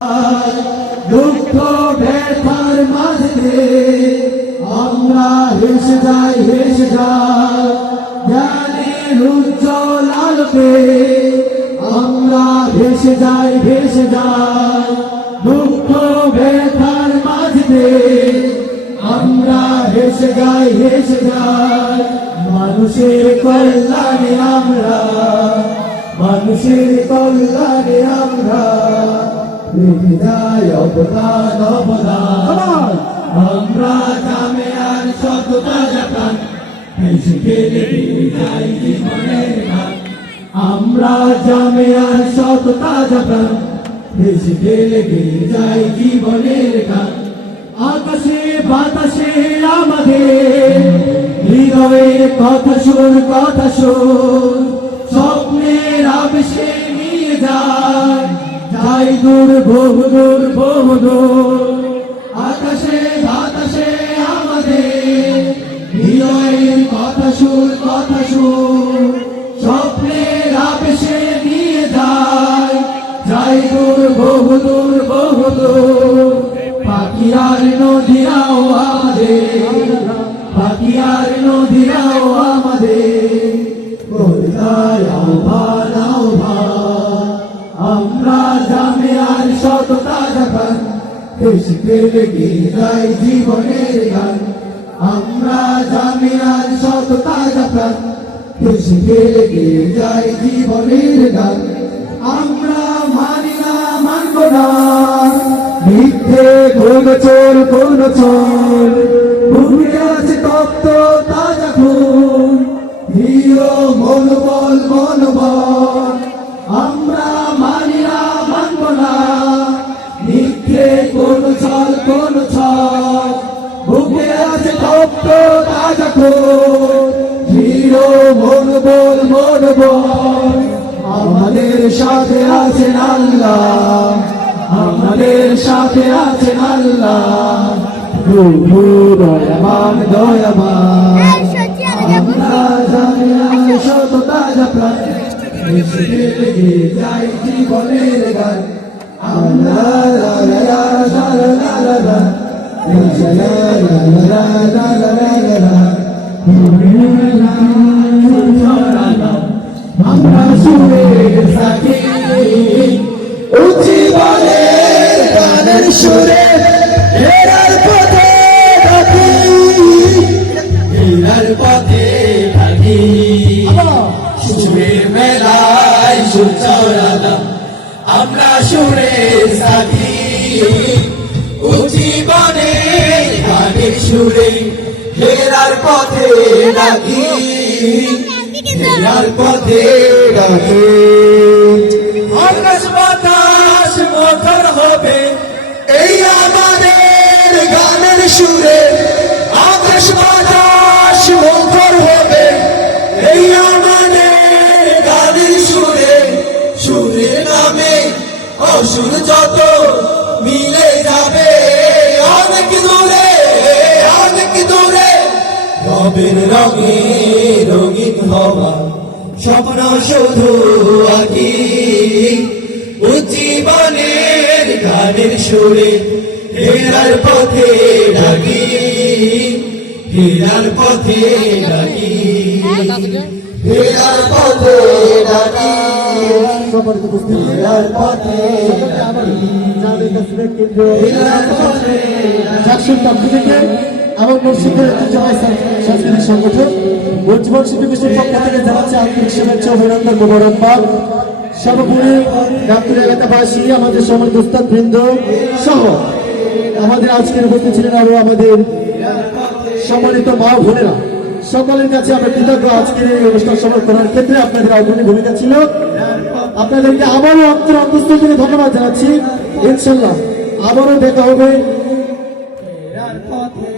দুঃখ ব্যথার মাঝে আমরা হেসে যাই জ্ঞানের উজ্জ্বল আলোতে আমরা ভেসে যাই দুঃখ ব্যথার মাঝে আমরা হেসে যাই মানুষের কল্যাণে আমরা রেখে যাই অবদান আমরা জামিয়ার সততা জাপান হেসে খেলে যাই জীবনের গান আমরা জামিয়ার সততা জাপান হেসে খেলে যাই জীবনের গান আকাশে বাতাসে আমাদের হৃদয়ের কথা শুন স্বপ্নের আবেশে নিয়ে যায় যাই দূর বহুদূর আকাশে বাতাসে আমাদের হৃদয়ের কথা শুন স্বপ্নের আবেশে নিয়ে যায় যাই দূর বহুদূর পাখিয়ার নদীরাও আমাদের কোথায় আহ্বান আমরা জামিয়ার সততা জাপান হেসে খেলে যাই জীবনের গান আমরা জামিয়ার সততা জাপান হেসে খেলে যাই জীবনের গান আমরা মানি না মানব না মিথ্যে কোন চোর ভূমি আছে তপ্ত তাজা খুন হিরো মনোবল আমরা মানি না মানব না মিথ্যে কোন ছল বুকে আছে তপ্ত তাজা খুন হিরো মনোবল আমাদের সাথে আছেন আল্লাহ দয়াবান আমরা জামিয়ার সততা জাপান হেসে খেলে যাই জীবনের গান আমরা আমরা সুরের সাথী জীবনের গানের সুরে হেরার পথে ডাকি সুরের মেলায় সুর চড়ালাম আমরা সুরের সাথী জীবনের গানের সুরে হেরার পথে ডাকি আকাশ বাতাস মথর হবে এই আমাদের গানের সুরে আকাশ বাতাস মথর হবে এই আমাদের গানের সুরে নামে অসুর যত মিলে যাবে অনেক দূরে রবের রঙে রঙিন হওয়া স্বপ্ন শুধু আঁকি জীবনের গানের সুরে হেরার পথে ডাকি এবং নরসিংহের সাংস্কৃতিক সংগঠন জীবন শিল্পী গোষ্ঠীর পক্ষ থেকে জানাচ্ছে আন্তরিক শুভেচ্ছা অভিনন্দন মোবারকবাদ সর্বোপরি গাবতলী এলাকাবাসী আমাদের সম্মানিত উস্তাদ বৃন্দ সহ আমাদের আজকের উপস্থিত ছিলেন আরো আমাদের সম্মানিত মা বোনেরা সকলের কাছে আমরা কৃতজ্ঞ আজকের এই অনুষ্ঠান সফল করার ক্ষেত্রে আপনাদের অগ্রণী ভূমিকা ছিল আপনাদেরকে আবারও অন্তঃস্থল থেকে ধন্যবাদ জানাচ্ছি ইনশাল্লাহ আবারও দেখা হবে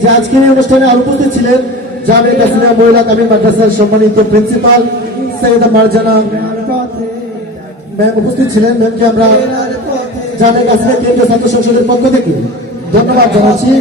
যে আজকের এই অনুষ্ঠানে আর উপস্থিত ছিলেন জামিয়া কাসিমিয়া মহিলা কামিল মাদ্রাসার সম্মানিত প্রিন্সিপাল সৈয়দা মারজানা ম্যাম উপস্থিত ছিলেন ম্যামকে আমরা জামিয়া কাসিমিয়া কেন্দ্রীয় ছাত্র সংসদের পক্ষ থেকে ধন্যবাদ জানাচ্ছি